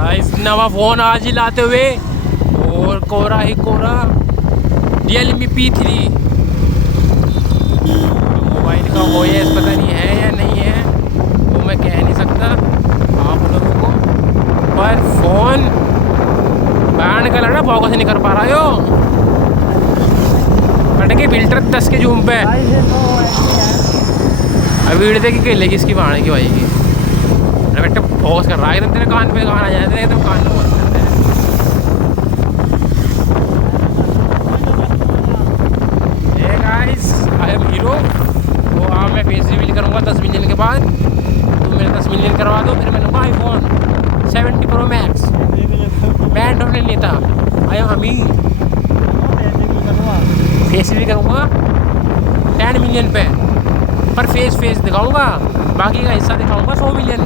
Guys नवा phone आज ही लाते हुए और कोरा ही कोरा Realme P3। मोबाइल का OS पता नहीं है या नहीं है वो मैं कह नहीं सकता आप लोगों को, पर फ़ोन बैंड का लग रहा फोकस नहीं कर पा रहा हो। कट के फिल्टर 10 के जूम पे अभी वीडियो देखी के लेगी इसकी बाढ़ की भाई की बेटा फोकस कर रहा है एकदम तेरे कान पे गाना जाते हैं एकदम कान में फोकस करते हैं। Hey guys I am hero. तो आप मैं फेस रिवील करूँगा 10 मिलियन के बाद, तो मेरे 10 मिलियन करवा दो फिर मैं लूँगा iPhone 70 Pro Max। मैं एंड्रॉइड नहीं लेता, आई एम अमीर। फेस रिवील करूँगा 10 मिलियन पे, पर फेस दिखाऊँगा, बाकी का हिस्सा दिखाऊँगा 100 मिलियन